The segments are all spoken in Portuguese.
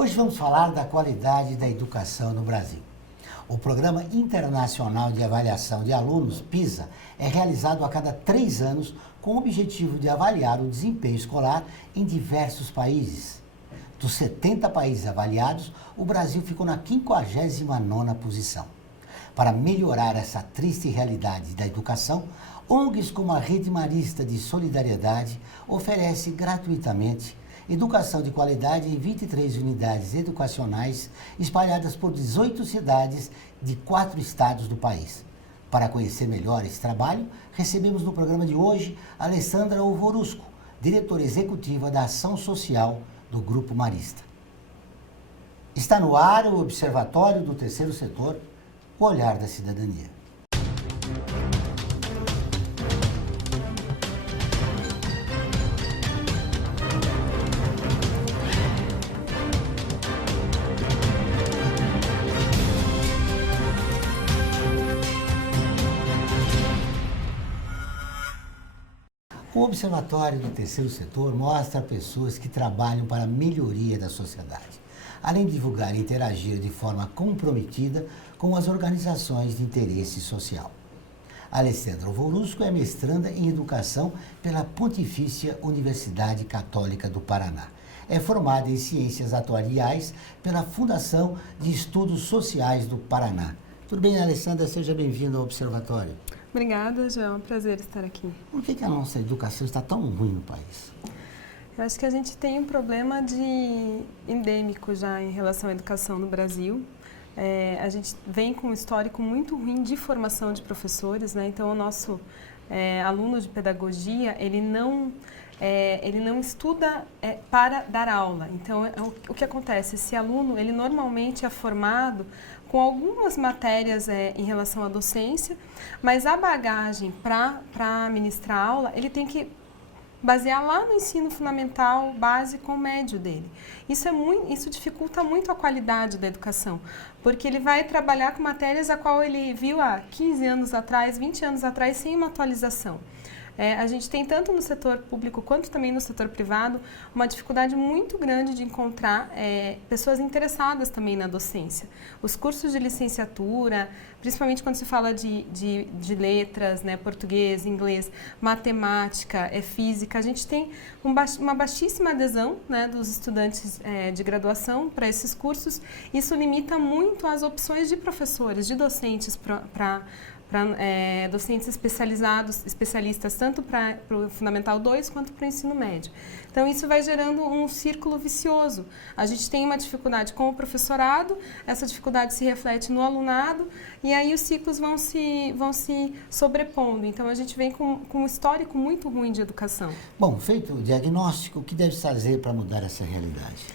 Hoje vamos falar da qualidade da educação no Brasil. O Programa Internacional de Avaliação de Alunos, PISA, é realizado a cada 3 anos com o objetivo de avaliar o desempenho escolar em diversos países. Dos 70 países avaliados, o Brasil ficou na 59ª posição. Para melhorar essa triste realidade da educação, ONGs como a Rede Marista de Solidariedade oferece gratuitamente educação de qualidade em 23 unidades educacionais espalhadas por 18 cidades de 4 estados do país. Para conhecer melhor esse trabalho, recebemos no programa de hoje Alessandra Ovorusco, diretora executiva da Ação Social do Grupo Marista. Está no ar o Observatório do Terceiro Setor, o olhar da cidadania. O Observatório do Terceiro Setor mostra pessoas que trabalham para a melhoria da sociedade, além de divulgar e interagir de forma comprometida com as organizações de interesse social. Alessandra Ovorusco é mestranda em Educação pela Pontifícia Universidade Católica do Paraná. É formada em Ciências Atuariais pela Fundação de Estudos Sociais do Paraná. Tudo bem, Alessandra? Seja bem-vinda ao Observatório. Obrigada, João. É um prazer estar aqui. Por que a nossa educação está tão ruim no país? Eu acho que a gente tem um problema endêmico já em relação à educação no Brasil. A gente vem com um histórico muito ruim de formação de professores, né? Então, o nosso aluno de pedagogia, ele não estuda para dar aula. Então, o que acontece? Esse aluno, ele normalmente é formado com algumas matérias em relação à docência, mas a bagagem para ministrar aula, ele tem que basear lá no ensino fundamental, básico ou médio dele. Isso dificulta muito a qualidade da educação, porque ele vai trabalhar com matérias a qual ele viu há 15 anos atrás, 20 anos atrás, sem uma atualização. A gente tem, tanto no setor público quanto também no setor privado, uma dificuldade muito grande de encontrar pessoas interessadas também na docência. Os cursos de licenciatura, principalmente quando se fala de letras, né, português, inglês, matemática, física, a gente tem uma baixíssima adesão, né, dos estudantes de graduação para esses cursos. Isso limita muito as opções de professores, de docentes para docentes especialistas tanto para o Fundamental 2 quanto para o ensino médio. Então, isso vai gerando um círculo vicioso. A gente tem uma dificuldade com o professorado, essa dificuldade se reflete no alunado e aí os ciclos vão se sobrepondo. Então, a gente vem com um histórico muito ruim de educação. Bom, feito o diagnóstico, o que deve fazer para mudar essa realidade?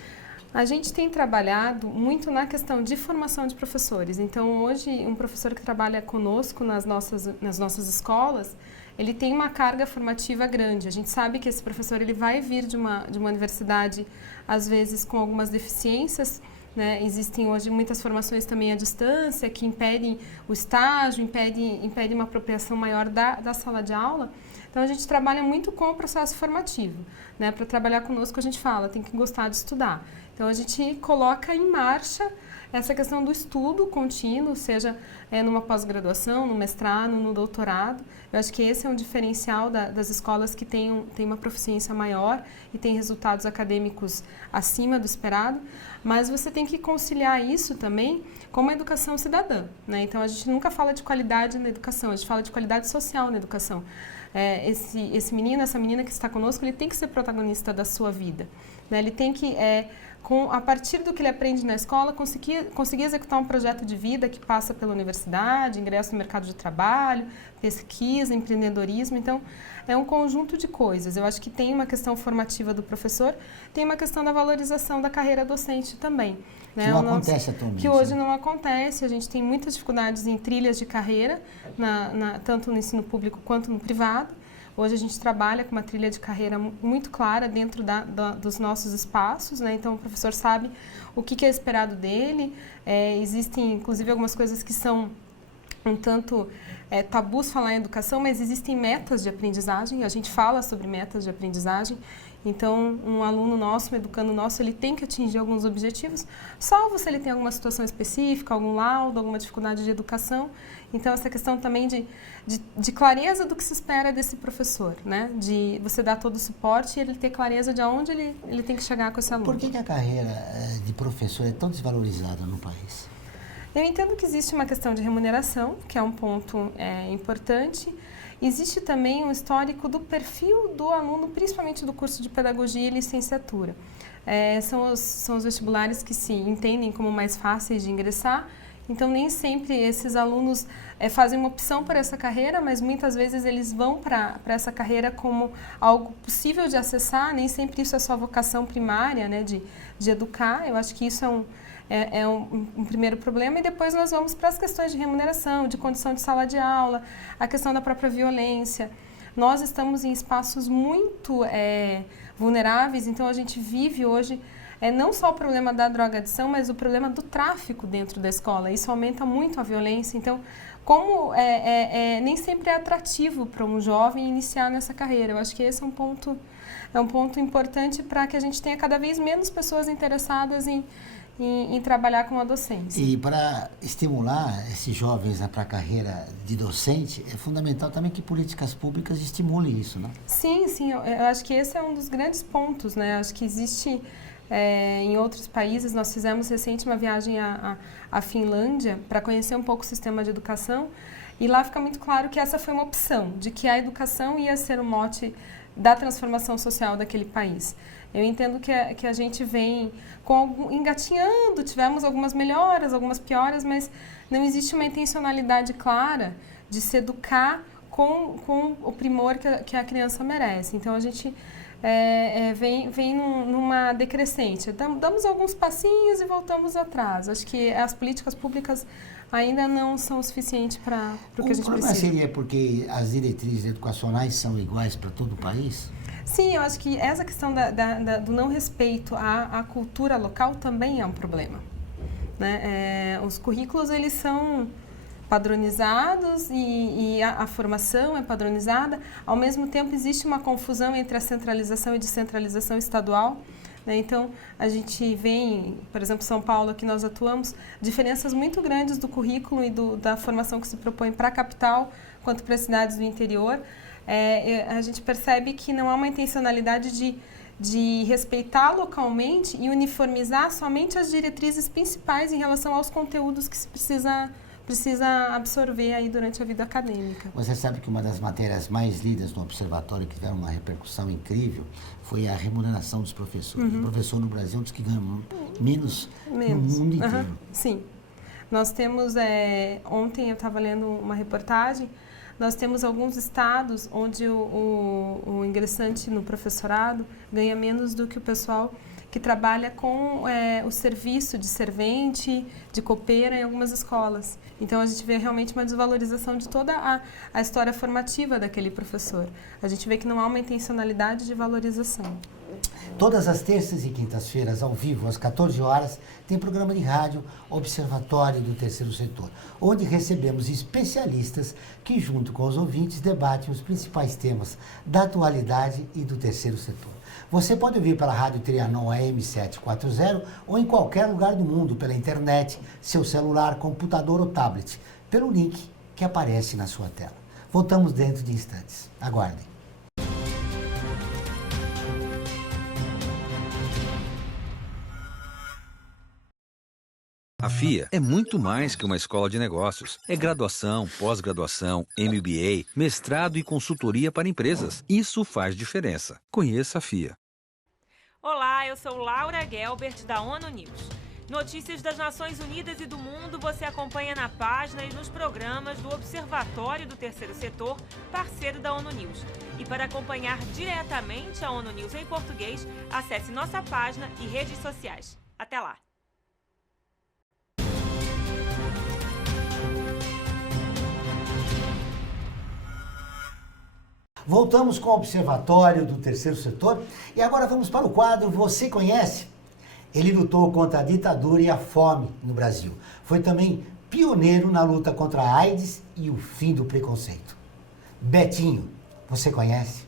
A gente tem trabalhado muito na questão de formação de professores. Então, hoje, um professor que trabalha conosco nas nossas escolas, ele tem uma carga formativa grande. A gente sabe que esse professor ele vai vir de uma universidade, às vezes, com algumas deficiências, né? Existem hoje muitas formações também à distância que impedem o estágio, impedem uma apropriação maior da sala de aula. Então, a gente trabalha muito com o processo formativo, né? Para trabalhar conosco, a gente fala, tem que gostar de estudar. Então, a gente coloca em marcha essa questão do estudo contínuo, seja numa pós-graduação, no mestrado, no doutorado. Eu acho que esse é um diferencial das escolas que têm uma proficiência maior e têm resultados acadêmicos acima do esperado, mas você tem que conciliar isso também com uma educação cidadã, né? Então, a gente nunca fala de qualidade na educação, a gente fala de qualidade social na educação. Esse menino, essa menina que está conosco, ele tem que ser protagonista da sua vida, né? Ele tem que, a partir do que ele aprende na escola, conseguir executar um projeto de vida que passa pela universidade, ingresso no mercado de trabalho, pesquisa, empreendedorismo. Então, é um conjunto de coisas. Eu acho que tem uma questão formativa do professor, tem uma questão da valorização da carreira docente também, né? Que não acontece atualmente. Que hoje não acontece. A gente tem muitas dificuldades em trilhas de carreira, tanto no ensino público quanto no privado. Hoje a gente trabalha com uma trilha de carreira muito clara dentro dos nossos espaços, né? Então o professor sabe o que é esperado dele. Existem, inclusive, algumas coisas que são um tanto tabus falar em educação, mas existem metas de aprendizagem, a gente fala sobre metas de aprendizagem. Então, um aluno nosso, um educando nosso, ele tem que atingir alguns objetivos, salvo se ele tem alguma situação específica, algum laudo, alguma dificuldade de educação. Então, essa questão também de clareza do que se espera desse professor, né? De você dar todo o suporte e ele ter clareza de aonde ele tem que chegar com esse aluno. Por que a carreira de professor é tão desvalorizada no país? Eu entendo que existe uma questão de remuneração, que é um ponto importante. Existe também um histórico do perfil do aluno, principalmente do curso de pedagogia e licenciatura. São os vestibulares que se entendem como mais fáceis de ingressar, então nem sempre esses alunos fazem uma opção por essa carreira, mas muitas vezes eles vão para essa carreira como algo possível de acessar, nem sempre isso é sua vocação primária, né, de educar. Eu acho que isso é um primeiro problema, e depois nós vamos para as questões de remuneração, de condição de sala de aula, a questão da própria violência. Nós estamos em espaços muito vulneráveis, então a gente vive hoje não só o problema da drogadição, mas o problema do tráfico dentro da escola. Isso aumenta muito a violência, então como nem sempre é atrativo para um jovem iniciar nessa carreira. Eu acho que esse é um ponto importante para que a gente tenha cada vez menos pessoas interessadas em trabalhar com a docência. E para estimular esses jovens para a carreira de docente, é fundamental também que políticas públicas estimulem isso, né? Sim, eu acho que esse é um dos grandes pontos, né? Acho que existe em outros países. Nós fizemos recente uma viagem à Finlândia para conhecer um pouco o sistema de educação, e lá fica muito claro que essa foi uma opção, de que a educação ia ser o mote da transformação social daquele país. Eu entendo que a gente vem engatinhando, tivemos algumas melhoras, algumas pioras, mas não existe uma intencionalidade clara de se educar com o primor que a criança merece. Então, a gente vem numa decrescente. Damos alguns passinhos e voltamos atrás. Acho que as políticas públicas ainda não são o suficiente para o que a gente precisa. O problema seria porque as diretrizes educacionais são iguais para todo o país? Sim, eu acho que essa questão do não respeito à cultura local também é um problema, né? Os currículos, eles são padronizados e a formação é padronizada. Ao mesmo tempo, existe uma confusão entre a centralização e descentralização estadual, né? Então, a gente vê, por exemplo, São Paulo, que nós atuamos, diferenças muito grandes do currículo e da formação que se propõe para a capital quanto para as cidades do interior. A gente percebe que não há uma intencionalidade de respeitar localmente e uniformizar somente as diretrizes principais em relação aos conteúdos que se precisa absorver aí durante a vida acadêmica. Você sabe que uma das matérias mais lidas no Observatório, que tiveram uma repercussão incrível, foi a remuneração dos professores. Uhum. O professor no Brasil é um dos que ganha menos no mundo inteiro. Uhum. Sim. Nós temos, ontem eu estava lendo uma reportagem, nós temos alguns estados onde o ingressante no professorado ganha menos do que o pessoal que trabalha com o serviço de servente, de copeira em algumas escolas. Então, a gente vê realmente uma desvalorização de toda a história formativa daquele professor. A gente vê que não há uma intencionalidade de valorização. Todas as terças e quintas-feiras, ao vivo, às 14 horas, tem programa de rádio Observatório do Terceiro Setor, onde recebemos especialistas que, junto com os ouvintes, debatem os principais temas da atualidade e do terceiro setor. Você pode ouvir pela Rádio Trianon AM 740 ou em qualquer lugar do mundo, pela internet, seu celular, computador ou tablet, pelo link que aparece na sua tela. Voltamos dentro de instantes. Aguardem. A FIA é muito mais que uma escola de negócios. É graduação, pós-graduação, MBA, mestrado e consultoria para empresas. Isso faz diferença. Conheça a FIA. Olá, eu sou Laura Gelbert, da ONU News. Notícias das Nações Unidas e do mundo você acompanha na página e nos programas do Observatório do Terceiro Setor, parceiro da ONU News. E para acompanhar diretamente a ONU News em português, acesse nossa página e redes sociais. Até lá! Voltamos com o Observatório do Terceiro Setor e agora vamos para o quadro Você Conhece? Ele lutou contra a ditadura e a fome no Brasil. Foi também pioneiro na luta contra a AIDS e o fim do preconceito. Betinho, você conhece?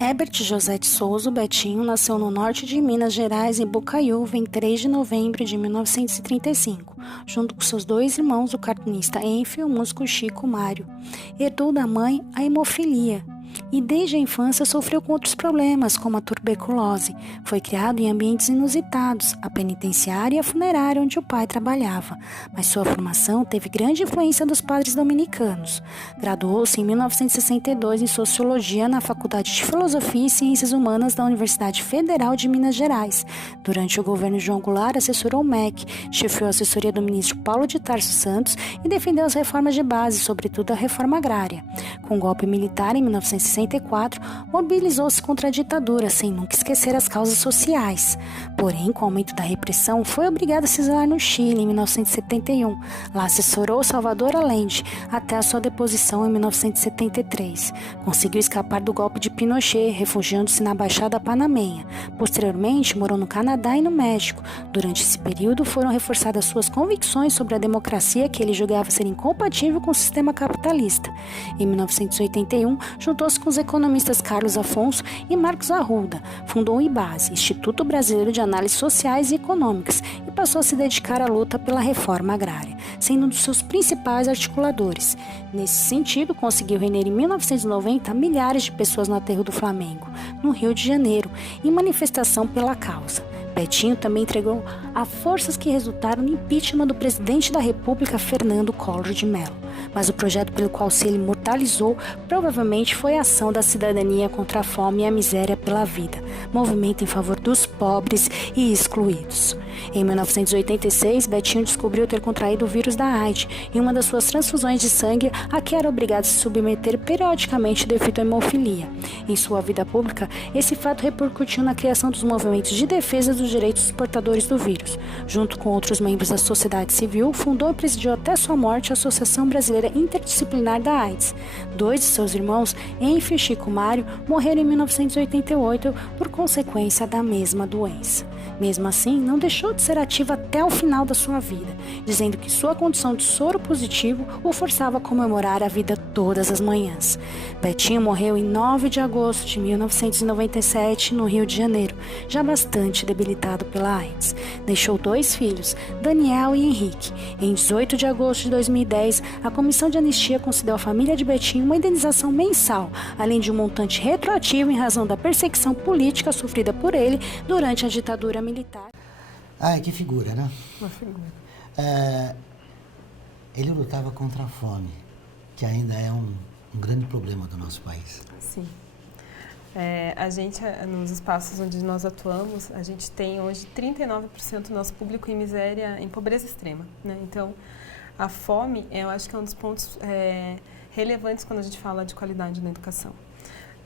Herbert José de Souza Betinho nasceu no norte de Minas Gerais, em Bocaiúva, em 3 de novembro de 1935, junto com seus 2 irmãos, o cartunista Enfio e o músico Chico Mário. Herdou da mãe a hemofilia e desde a infância sofreu com outros problemas, como a tuberculose. Foi criado em ambientes inusitados, a penitenciária e a funerária onde o pai trabalhava, mas sua formação teve grande influência dos padres dominicanos. Graduou-se em 1962 em Sociologia na Faculdade de Filosofia e Ciências Humanas da Universidade Federal de Minas Gerais. Durante o governo João Goulart, assessorou o MEC, chefiou a assessoria do ministro Paulo de Tarso Santos e defendeu as reformas de base, sobretudo a reforma agrária. Com o golpe militar em 1964, mobilizou-se contra a ditadura, sem nunca esquecer as causas sociais. Porém, com o aumento da repressão, foi obrigado a se exilar no Chile em 1971. Lá assessorou Salvador Allende até a sua deposição em 1973. Conseguiu escapar do golpe de Pinochet, refugiando-se na Baixada Panamenha. Posteriormente, morou no Canadá e no México. Durante esse período, foram reforçadas suas convicções sobre a democracia, que ele julgava ser incompatível com o sistema capitalista. Em 1981, juntou-se com os economistas Carlos Afonso e Marcos Arruda, fundou o IBASE, Instituto Brasileiro de Análises Sociais e Econômicas, e passou a se dedicar à luta pela reforma agrária, sendo um dos seus principais articuladores. Nesse sentido, conseguiu reunir em 1990 milhares de pessoas no aterro do Flamengo, no Rio de Janeiro, em manifestação pela causa. Betinho também entregou a forças que resultaram no impeachment do presidente da República, Fernando Collor de Mello. Mas o projeto pelo qual se ele imortalizou provavelmente foi a Ação da Cidadania contra a Fome e a Miséria pela Vida, movimento em favor dos pobres e excluídos. Em 1986, Betinho descobriu ter contraído o vírus da AIDS em uma das suas transfusões de sangue, a que era obrigado a se submeter periodicamente devido à hemofilia. Em sua vida pública, esse fato repercutiu na criação dos movimentos de defesa dos direitos dos portadores do vírus. Junto com outros membros da sociedade civil, fundou e presidiu até sua morte a Associação Brasileira Interdisciplinar da AIDS. 2 de seus irmãos, Enfio e Chico Mário, morreram em 1988 por consequência da mesma doença. Mesmo assim, não deixou de ser ativa até o final da sua vida, dizendo que sua condição de soro positivo o forçava a comemorar a vida todas as manhãs. Betinho morreu em 9 de agosto de 1997, no Rio de Janeiro, já bastante debilitado pela AIDS. Deixou 2 filhos, Daniel e Henrique. Em 18 de agosto de 2010, a Comissão de Anistia concedeu à família de Betinho uma indenização mensal, além de um montante retroativo em razão da perseguição política sofrida por ele durante a ditadura militar. Ai, que figura, né? Uma figura. Ele lutava contra a fome, que ainda é um grande problema do nosso país. Sim. A gente, nos espaços onde nós atuamos, a gente tem hoje 39% do nosso público em miséria, em pobreza extrema, né? Então, a fome, eu acho que é um dos pontos relevantes quando a gente fala de qualidade na educação.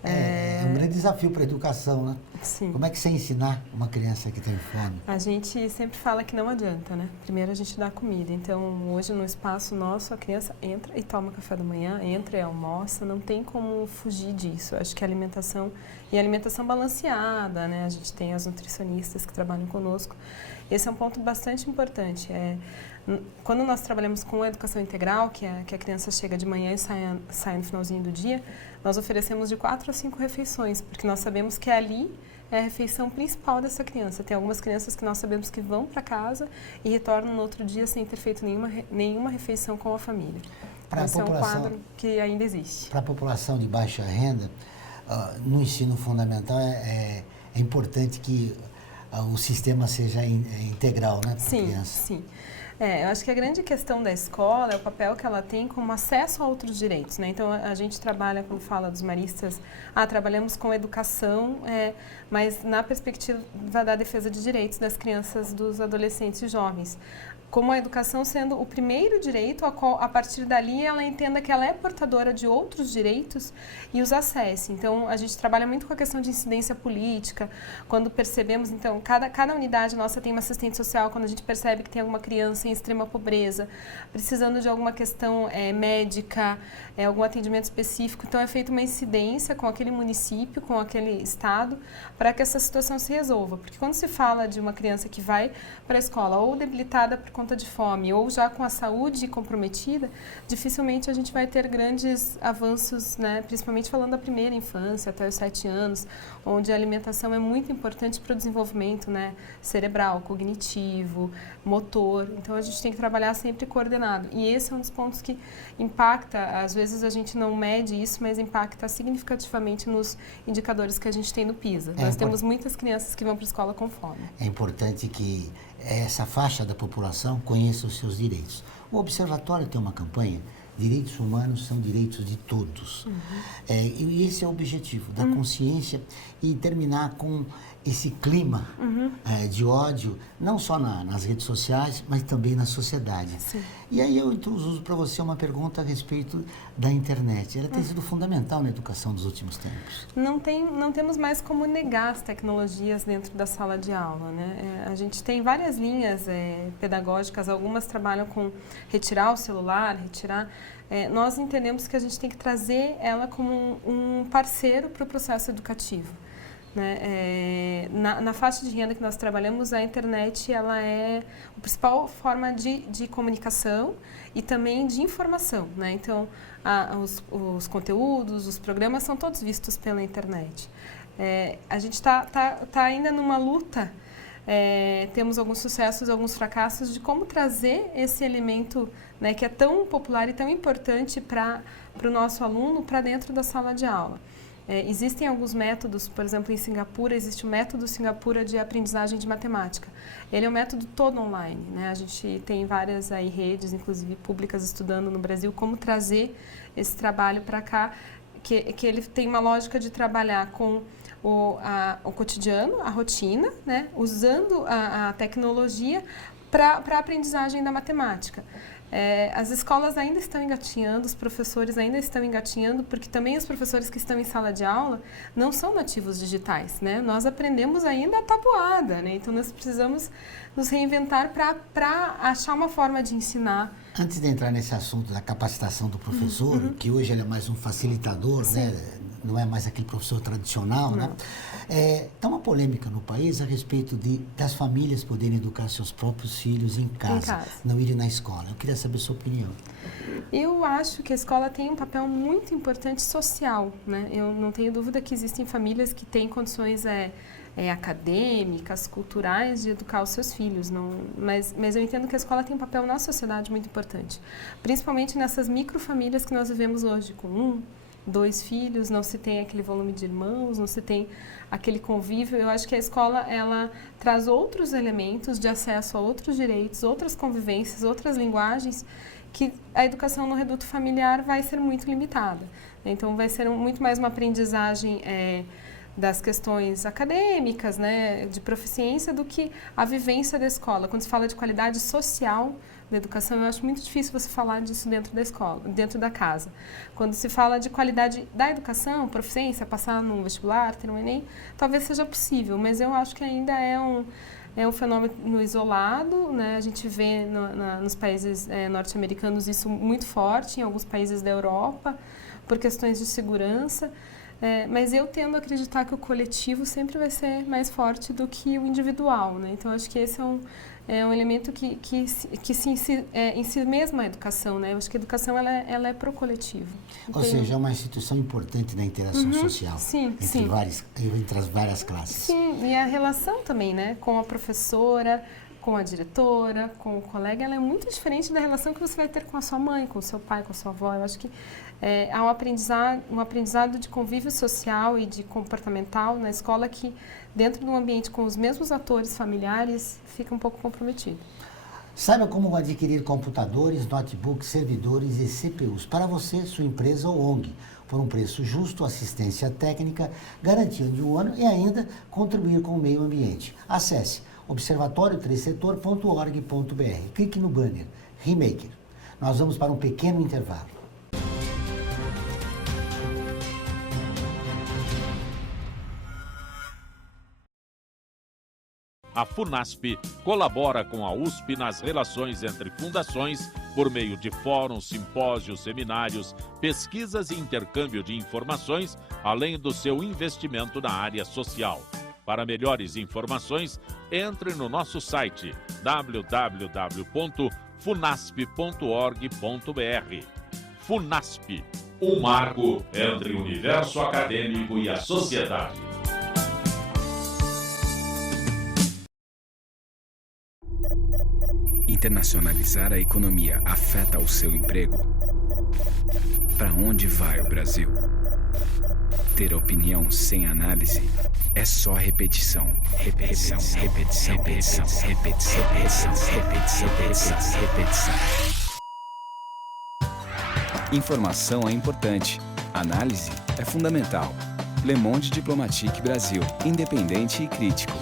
É um grande desafio para a educação, né? Sim. Como é que você ensinar uma criança que tem fome? A gente sempre fala que não adianta, né? Primeiro a gente dá comida. Então, hoje no espaço nosso, a criança entra e toma café da manhã, entra e almoça, não tem como fugir disso. Acho que a alimentação, e a alimentação balanceada, né? A gente tem as nutricionistas que trabalham conosco. Esse é um ponto bastante importante. Quando nós trabalhamos com a educação integral, que a criança chega de manhã e sai no finalzinho do dia, nós oferecemos de 4 a 5 refeições, porque nós sabemos que ali é a refeição principal dessa criança. Tem algumas crianças que nós sabemos que vão para casa e retornam no outro dia sem ter feito nenhuma refeição com a família. Esse é um quadro que ainda existe. Para a população de baixa renda, no ensino fundamental é importante que o sistema seja integral, né, para a criança. Sim. Eu acho que a grande questão da escola é o papel que ela tem como acesso a outros direitos, né? Então, a gente trabalha, quando fala dos maristas, trabalhamos com educação, mas na perspectiva da defesa de direitos das crianças, dos adolescentes e jovens. como a educação sendo o primeiro direito, a partir dali ela entenda que ela é portadora de outros direitos e os acesse. Então, a gente trabalha muito com a questão de incidência política, quando percebemos, então, cada unidade nossa tem uma assistente social, quando a gente percebe que tem alguma criança em extrema pobreza, precisando de alguma questão médica, algum atendimento específico, então é feita uma incidência com aquele município, com aquele estado, para que essa situação se resolva. Porque quando se fala de uma criança que vai para a escola ou debilitada por conta de fome ou já com a saúde comprometida, dificilmente a gente vai ter grandes avanços, né? Principalmente falando da primeira infância até os 7 anos, onde a alimentação é muito importante para o desenvolvimento, né? Cerebral, cognitivo, motor. Então a gente tem que trabalhar sempre coordenado. E esse é um dos pontos que impacta, às vezes a gente não mede isso, mas impacta significativamente nos indicadores que a gente tem no PISA. Nós temos muitas crianças que vão para a escola com fome. É importante que essa faixa da população conheça os seus direitos. O Observatório tem uma campanha, Direitos Humanos são direitos de todos. E esse é o objetivo, da consciência e terminar com esse clima de ódio, não só nas redes sociais, mas também na sociedade. Sim. E aí eu introduzo para você uma pergunta a respeito da internet. Ela tem sido fundamental na educação dos últimos tempos. Não temos mais como negar as tecnologias dentro da sala de aula, né? A gente tem várias linhas pedagógicas, algumas trabalham com retirar o celular, nós entendemos que a gente tem que trazer ela como um parceiro para o processo educativo. Né? Na faixa de renda que nós trabalhamos, a internet ela é a principal forma de comunicação e também de informação. Né? Então, os conteúdos, os programas são todos vistos pela internet. A gente está ainda numa luta, temos alguns sucessos, alguns fracassos de como trazer esse elemento, né, que é tão popular e tão importante para o nosso aluno para dentro da sala de aula. Existem alguns métodos, por exemplo, em Singapura, existe o método Singapura de aprendizagem de matemática. Ele é um método todo online, né? A gente tem várias redes, inclusive públicas, estudando no Brasil como trazer esse trabalho para cá, que ele tem uma lógica de trabalhar com o cotidiano, a rotina, né? Usando a tecnologia para a aprendizagem da matemática. As escolas ainda estão engatinhando, os professores ainda estão engatinhando, porque também os professores que estão em sala de aula não são nativos digitais, né? Nós aprendemos ainda a tabuada, né? Então nós precisamos nos reinventar para achar uma forma de ensinar. Antes de entrar nesse assunto da capacitação do professor, que hoje ele é mais um facilitador, né? Não é mais aquele professor tradicional, né? Está uma polêmica no país a respeito das famílias poderem educar seus próprios filhos em casa, não irem na escola. Eu queria saber a sua opinião. Eu acho que a escola tem um papel muito importante social, né? Eu não tenho dúvida que existem famílias que têm condições acadêmicas, culturais de educar os seus filhos, mas eu entendo que a escola tem um papel na sociedade muito importante, principalmente nessas microfamílias que nós vivemos hoje, com 2 filhos, não se tem aquele volume de irmãos, não se tem aquele convívio. Eu acho que a escola, ela traz outros elementos de acesso a outros direitos, outras convivências, outras linguagens, que a educação no reduto familiar vai ser muito limitada. Então, vai ser muito mais uma aprendizagem das questões acadêmicas, né, de proficiência, do que a vivência da escola. Quando se fala de qualidade social da educação, eu acho muito difícil você falar disso dentro da escola, dentro da casa. Quando se fala de qualidade da educação, proficiência, passar num vestibular, ter um Enem, talvez seja possível, mas eu acho que ainda é um fenômeno isolado, né? A gente vê nos países norte-americanos isso muito forte, em alguns países da Europa, por questões de segurança. Mas eu tendo a acreditar que o coletivo sempre vai ser mais forte do que o individual, né? Então, acho que esse é um elemento que se em si mesma a educação, né? Eu acho que a educação ela é pro coletivo. Ou seja, é uma instituição importante na interação social entre as várias classes. Sim, e a relação também, né? Com a professora, com a diretora, com o colega, ela é muito diferente da relação que você vai ter com a sua mãe, com o seu pai, com a sua avó. Eu acho que há um aprendizado de convívio social e de comportamental na escola que, dentro de um ambiente com os mesmos atores familiares, fica um pouco comprometido. Saiba como adquirir computadores, notebooks, servidores e CPUs para você, sua empresa ou ONG, por um preço justo, assistência técnica, garantia de 1 ano e ainda contribuir com o meio ambiente. Acesse observatório3setor.org.br. Clique no banner Remaker. Nós vamos para um pequeno intervalo. A FUNASP colabora com a USP nas relações entre fundações por meio de fóruns, simpósios, seminários, pesquisas e intercâmbio de informações, além do seu investimento na área social. Para melhores informações, entre no nosso site www.funasp.org.br. FUNASP, um marco entre o universo acadêmico e a sociedade. Internacionalizar a economia afeta o seu emprego? Para onde vai o Brasil? Ter opinião sem análise é só repetição. Repetição, repetição, repetição, repetição, repetição, repetição, repetição, repetição. Informação é importante. Análise é fundamental. Le Monde Diplomatique Brasil. Independente e crítico.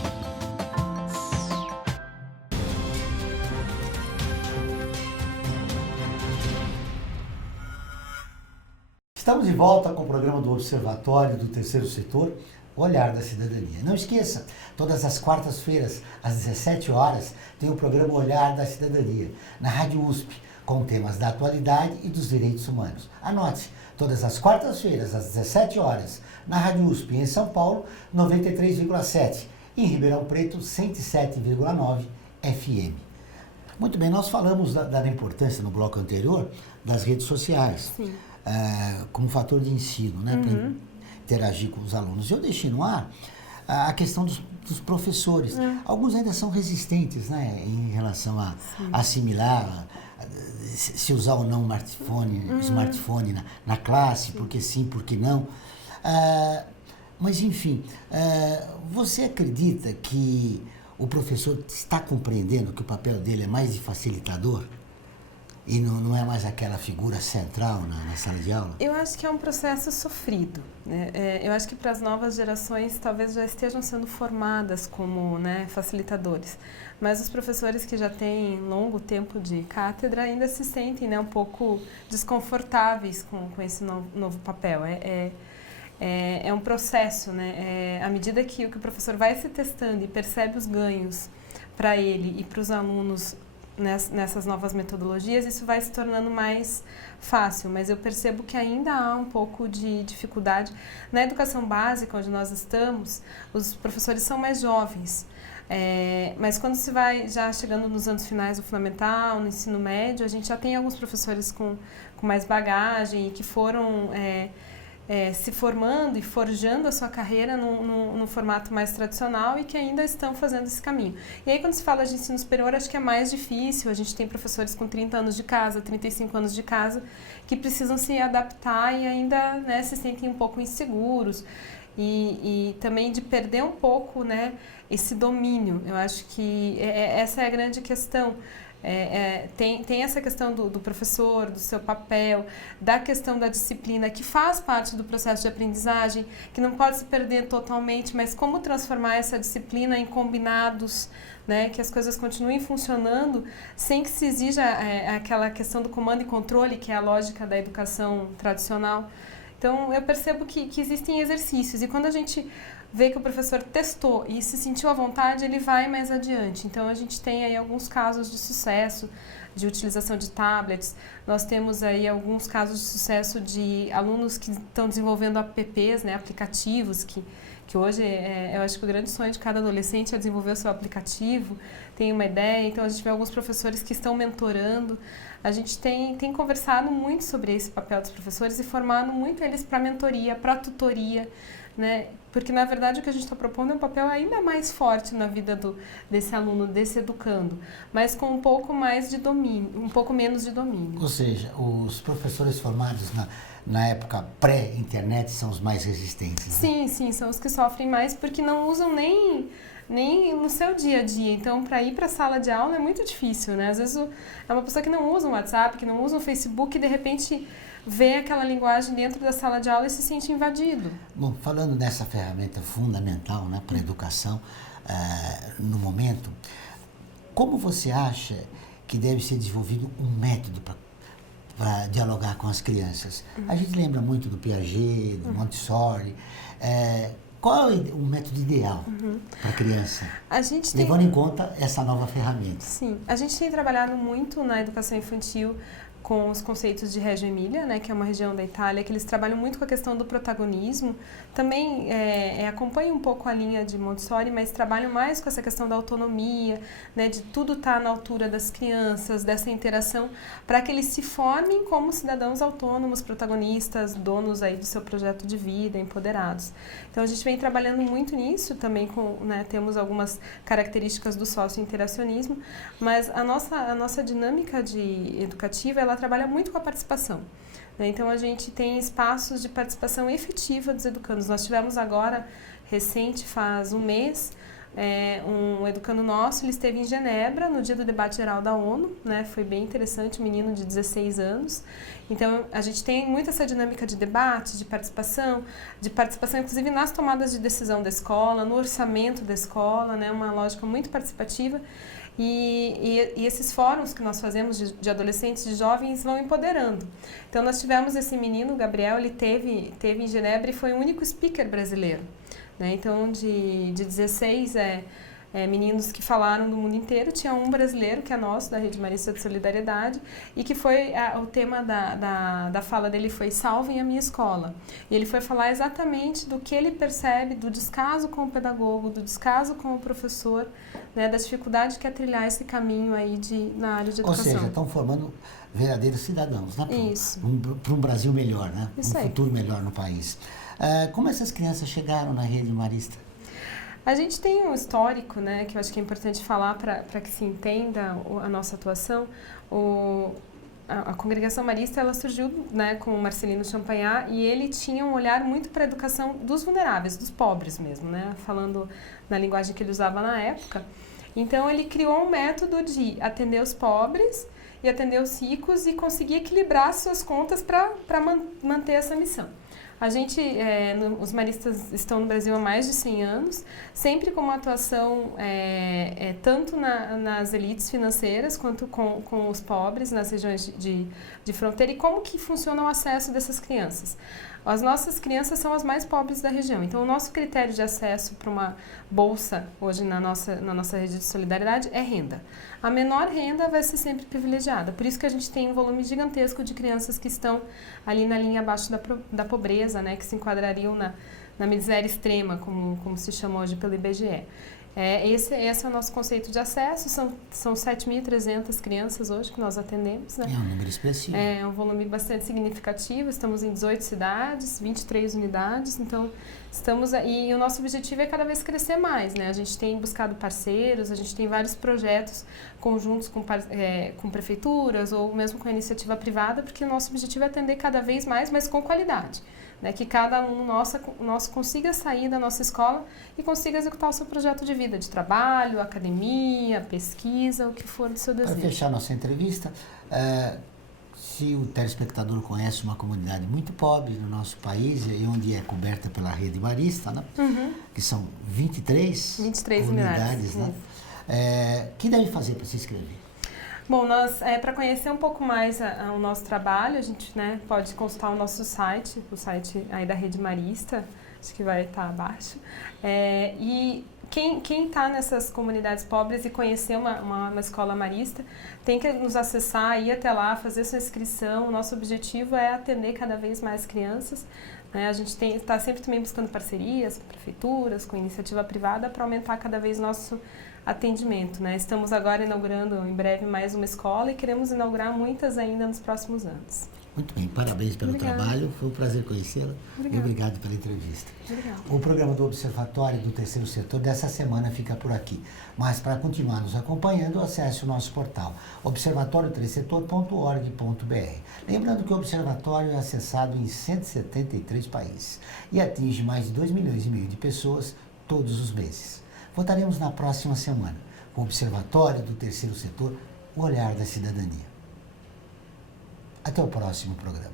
Estamos de volta com o programa do Observatório do Terceiro Setor, Olhar da Cidadania. Não esqueça, todas as quartas-feiras, às 17 horas, tem o programa Olhar da Cidadania, na Rádio USP, com temas da atualidade e dos direitos humanos. Anote, todas as quartas-feiras, às 17 horas, na Rádio USP, em São Paulo, 93,7, e em Ribeirão Preto, 107,9 FM. Muito bem, nós falamos da importância no bloco anterior das redes sociais. Sim. Como fator de ensino, né, para interagir com os alunos. Eu deixei no ar a questão dos professores. Alguns ainda são resistentes, né, em relação a assimilar, se usar ou não smartphone na classe, porque sim, porque não. Mas, enfim, você acredita que o professor está compreendendo que o papel dele é mais de facilitador? E não é mais aquela figura central na sala de aula? Eu acho que é um processo sofrido, né? Eu acho que para as novas gerações talvez já estejam sendo formadas como, né, facilitadores. Mas os professores que já têm longo tempo de cátedra ainda se sentem, né, um pouco desconfortáveis com esse novo papel. É um processo, né? À medida que o professor vai se testando e percebe os ganhos para ele e para os alunos nessas novas metodologias, isso vai se tornando mais fácil, mas eu percebo que ainda há um pouco de dificuldade. Na educação básica, onde nós estamos, os professores são mais jovens, mas quando se vai já chegando nos anos finais do fundamental, no ensino médio, a gente já tem alguns professores com mais bagagem e que foram se formando e forjando a sua carreira num formato mais tradicional e que ainda estão fazendo esse caminho. E aí, quando se fala de ensino superior, acho que é mais difícil. A gente tem professores com 30 anos de casa, 35 anos de casa, que precisam se adaptar e ainda, né, se sentem um pouco inseguros. E também de perder um pouco, né, esse domínio. Eu acho que essa é a grande questão. Tem essa questão do professor, do seu papel, da questão da disciplina, que faz parte do processo de aprendizagem, que não pode se perder totalmente, mas como transformar essa disciplina em combinados, né, que as coisas continuem funcionando sem que se exija aquela questão do comando e controle, que é a lógica da educação tradicional. Então, eu percebo que existem exercícios, e quando a gente vê que o professor testou e se sentiu à vontade, ele vai mais adiante. Então, a gente tem aí alguns casos de sucesso de utilização de tablets. Nós temos aí alguns casos de sucesso de alunos que estão desenvolvendo apps, né, aplicativos, que hoje eu acho que o grande sonho de cada adolescente é desenvolver o seu aplicativo, tem uma ideia. Então, a gente vê alguns professores que estão mentorando. A gente tem conversado muito sobre esse papel dos professores e formado muito eles para mentoria, para tutoria, né? Porque, na verdade, o que a gente está propondo é um papel ainda mais forte na vida desse aluno, desse educando, mas com um pouco mais de domínio, um pouco menos de domínio. Ou seja, os professores formados na época pré-internet são os mais resistentes, né? Sim, são os que sofrem mais porque não usam nem no seu dia a dia. Então, para ir para a sala de aula é muito difícil, né? Às vezes é uma pessoa que não usa o WhatsApp, que não usa o Facebook e, de repente, vê aquela linguagem dentro da sala de aula e se sente invadido. Bom, falando nessa ferramenta ferramenta fundamental, né, para a educação no momento. Como você acha que deve ser desenvolvido um método para dialogar com as crianças? A gente lembra muito do Piaget, do Montessori. Qual é o método ideal para a criança, levando em conta essa nova ferramenta? Sim, a gente tem trabalhado muito na educação infantil com os conceitos de Reggio Emília, né, que é uma região da Itália, que eles trabalham muito com a questão do protagonismo. Também acompanham um pouco a linha de Montessori, mas trabalham mais com essa questão da autonomia, né, de tudo estar na altura das crianças, dessa interação, para que eles se formem como cidadãos autônomos, protagonistas, donos aí do seu projeto de vida, empoderados. Então a gente vem trabalhando muito nisso, também temos algumas características do sócio-interacionismo, mas a nossa dinâmica educativa, ela trabalha muito com a participação. Então, a gente tem espaços de participação efetiva dos educandos. Nós tivemos agora, recente, faz um mês, um educando nosso, ele esteve em Genebra, no dia do debate geral da ONU, né? Foi bem interessante, um menino de 16 anos. Então, a gente tem muito essa dinâmica de debate, de participação inclusive nas tomadas de decisão da escola, no orçamento da escola, né? Uma lógica muito participativa. E esses fóruns que nós fazemos de adolescentes e jovens vão empoderando. Então, nós tivemos esse menino, o Gabriel, ele teve em Genebra e foi o único speaker brasileiro. Né? Então, de 16 meninos que falaram do mundo inteiro, tinha um brasileiro, que é nosso, da Rede Marista de Solidariedade, e que foi, o tema da fala dele foi Salvem a Minha Escola. E ele foi falar exatamente do que ele percebe do descaso com o pedagogo, do descaso com o professor, né, da dificuldade que é trilhar esse caminho aí na área de educação. Ou seja, estão formando verdadeiros cidadãos, né, Isso. para um Brasil melhor, né? Isso um aí. futuro melhor no país. Como essas crianças chegaram na Rede Marista? A gente tem um histórico, né, que eu acho que é importante falar para que se entenda a nossa atuação. A Congregação Marista, ela surgiu, né, com o Marcelino Champagnat, e ele tinha um olhar muito para a educação dos vulneráveis, dos pobres mesmo, né, falando na linguagem que ele usava na época. Então, ele criou um método de atender os pobres e atender os ricos e conseguir equilibrar suas contas para manter essa missão. A gente, os maristas estão no Brasil há mais de 100 anos, sempre com uma atuação tanto nas elites financeiras quanto com os pobres, nas regiões de fronteira. E como que funciona o acesso dessas crianças? As nossas crianças são as mais pobres da região, então o nosso critério de acesso para uma bolsa hoje na nossa rede de solidariedade é renda. A menor renda vai ser sempre privilegiada, por isso que a gente tem um volume gigantesco de crianças que estão ali na linha abaixo da pobreza, né, que se enquadrariam na miséria extrema, como se chama hoje pelo IBGE. Esse é o nosso conceito de acesso, são 7.300 crianças hoje que nós atendemos. Né? É um número expressivo. É um volume bastante significativo, estamos em 18 cidades, 23 unidades, então e o nosso objetivo é cada vez crescer mais, né? A gente tem buscado parceiros, a gente tem vários projetos conjuntos com prefeituras ou mesmo com a iniciativa privada, porque o nosso objetivo é atender cada vez mais, mas com qualidade. Né, que cada aluno nosso consiga sair da nossa escola e consiga executar o seu projeto de vida, de trabalho, academia, pesquisa, o que for do seu desejo. Para fechar nossa entrevista, se o telespectador conhece uma comunidade muito pobre no nosso país, e onde é coberta pela Rede Marista, né, que são 23 unidades, né, que deve fazer para se inscrever? Bom, para conhecer um pouco mais o nosso trabalho, a gente, né, pode consultar o nosso site, o site aí da Rede Marista, acho que vai estar abaixo. E quem está nessas comunidades pobres e conhecer uma escola marista, tem que nos acessar, ir até lá, fazer sua inscrição. O nosso objetivo é atender cada vez mais crianças. Né? A gente está sempre também buscando parcerias com prefeituras, com iniciativa privada, para aumentar cada vez nosso atendimento. Né? Estamos agora inaugurando em breve mais uma escola e queremos inaugurar muitas ainda nos próximos anos. Muito bem, parabéns pelo trabalho, foi um prazer conhecê-la e obrigado pela entrevista. O programa do Observatório do Terceiro Setor dessa semana fica por aqui, mas para continuar nos acompanhando, acesse o nosso portal observatorioterceirsetor.org.br. Lembrando que o Observatório é acessado em 173 países e atinge mais de 2,5 milhões de pessoas todos os meses. Voltaremos na próxima semana com o Observatório do Terceiro Setor, o olhar da cidadania. Até o próximo programa.